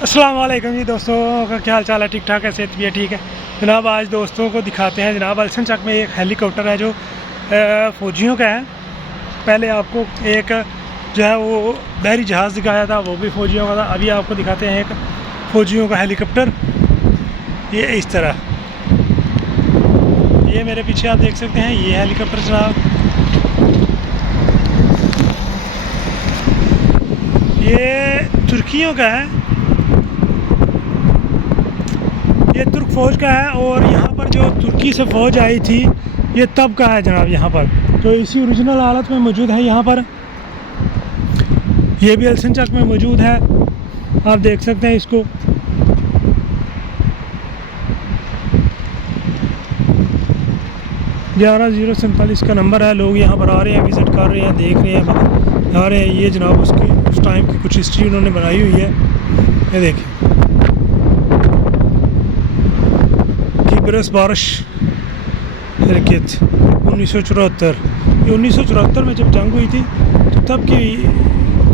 अस्सलाम वालेकुम जी दोस्तों का क्या हाल चाल है। ठीक ठाक है, सेहत भी है ठीक है जनाब। आज दोस्तों को दिखाते हैं जनाब अल्सन चक में एक हेलीकॉप्टर है जो फ़ौजियों का है। पहले आपको एक जो है वो बहरी जहाज़ दिखाया था, वो भी फ़ौजियों का था। अभी आपको दिखाते हैं एक फ़ौजियों का हेलीकॉप्टर। ये इस तरह, ये मेरे पीछे आप देख सकते हैं, ये हेलीकॉप्टर जनाब। ये तुर्कियों का है, ये तुर्क फ़ौज का है। और यहाँ पर जो तुर्की से फ़ौज आई थी ये तब का है जनाब। यहाँ पर तो इसी ओरिजिनल हालत में मौजूद है। यहाँ पर ये भी अल्सन चक में मौजूद है, आप देख सकते हैं इसको। ग्यारह 047 का नंबर है। लोग यहाँ पर आ रहे हैं, विज़िट कर रहे हैं, देख रहे हैं, आ रहे हैं। ये जनाब उसकी उस टाइम की कुछ हिस्ट्री उन्होंने बनाई हुई है, ये देखें। बरस बारिश हरकत 1974, ये 1974 में जब जंग हुई थी तो तब की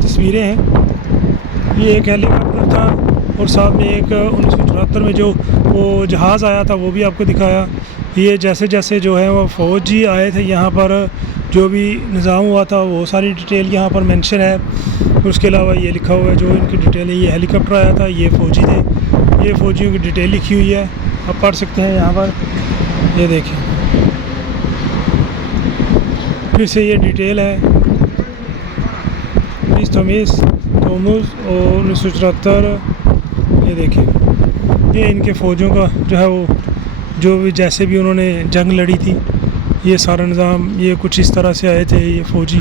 तस्वीरें हैं। ये एक हेलीकॉप्टर था और साथ में एक 1974 में जो वो जहाज़ आया था वो भी आपको दिखाया। ये जैसे जैसे जो है वो फ़ौजी आए थे यहाँ पर, जो भी निज़ाम हुआ था वो सारी डिटेल यहाँ पर मेंशन है। उसके अलावा ये लिखा हुआ है जो इनकी डिटेल है। ये हेलीकॉप्टर आया था, ये फ़ौजी थे, ये फ़ौजियों की डिटेल लिखी हुई है, आप पढ़ सकते हैं यहाँ पर। ये देखें, फिर से ये डिटेल है। 20 तोमुज़ और 1974। ये देखें, ये इनके फ़ौजियों का जो है वो, जो भी जैसे भी उन्होंने जंग लड़ी थी, ये सारा निज़ाम। ये कुछ इस तरह से आए थे ये फ़ौजी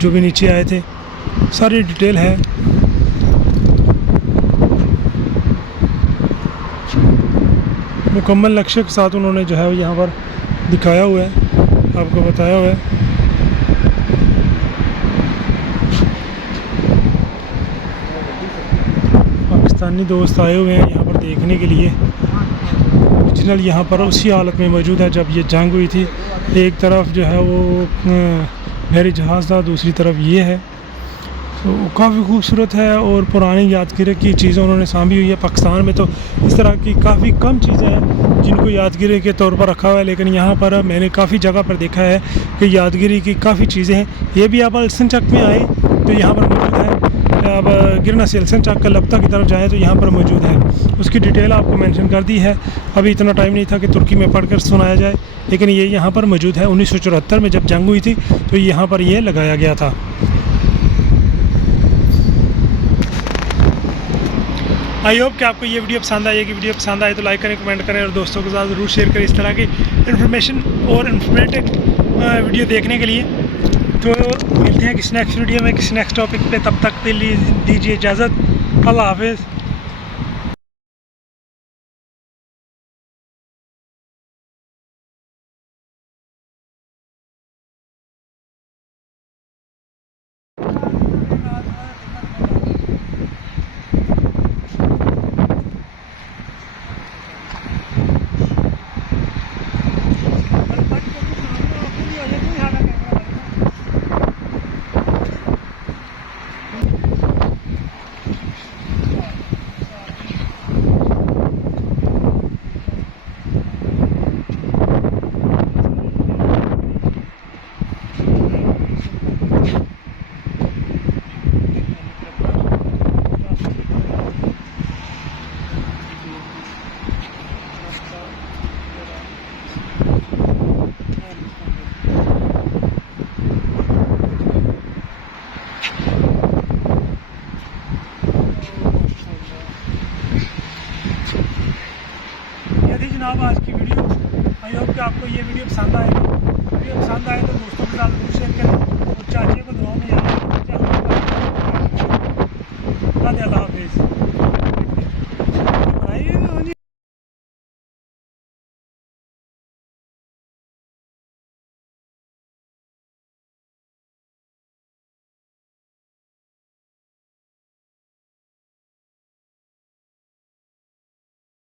जो भी नीचे आए थे, सारी डिटेल है। मुकम्मल नक्शे के साथ उन्होंने जो है यहाँ पर दिखाया हुआ है, आपको बताया हुआ है। पाकिस्तानी दोस्त आए हुए हैं यहाँ पर देखने के लिए। ओरिजिनल यहाँ पर उसी हालत में मौजूद है जब ये जंग हुई थी। एक तरफ जो है वो बहरी जहाज़ था, दूसरी तरफ ये है। तो काफ़ी खूबसूरत है और पुरानी यादगिरी की चीज़ें उन्होंने सांभी हुई है। पाकिस्तान में तो इस तरह की काफ़ी कम चीज़ें हैं जिनको यादगिरी के तौर पर रखा हुआ है, लेकिन यहाँ पर मैंने काफ़ी जगह पर देखा है कि यादगिरी की काफ़ी चीज़ें हैं। ये भी आप अल्सन चक में आए तो यहाँ पर मौजूद है। अब गिरना से अल्सन चक का लपता की तरफ जाए तो यहाँ पर मौजूद है। उसकी डिटेल आपको मेंशन कर दी है। अभी इतना टाइम नहीं था कि तुर्की में पढ़कर सुनाया जाए, लेकिन ये यहाँ पर मौजूद है। 1974 में जब जंग हुई थी तो यहाँ पर ये लगाया गया था। आई होप कि आपको ये वीडियो पसंद आएगी। वीडियो पसंद आए तो लाइक करें, कमेंट करें और दोस्तों के साथ ज़रूर शेयर करें इस तरह की इन्फॉर्मेशन और इन्फॉर्मेटिव वीडियो देखने के लिए। तो मिलते हैं किसी नेक्स्ट वीडियो में, किसी नेक्स्ट टॉपिक पे। तब तक के लिए दीजिए इजाज़त। अल्लाह हाफिज़। जनाब आज की वीडियो। आई होप कि आपको ये वीडियो पसंद आएगी। वीडियो पसंद आए तो दोस्तों के साथ शेयर करें।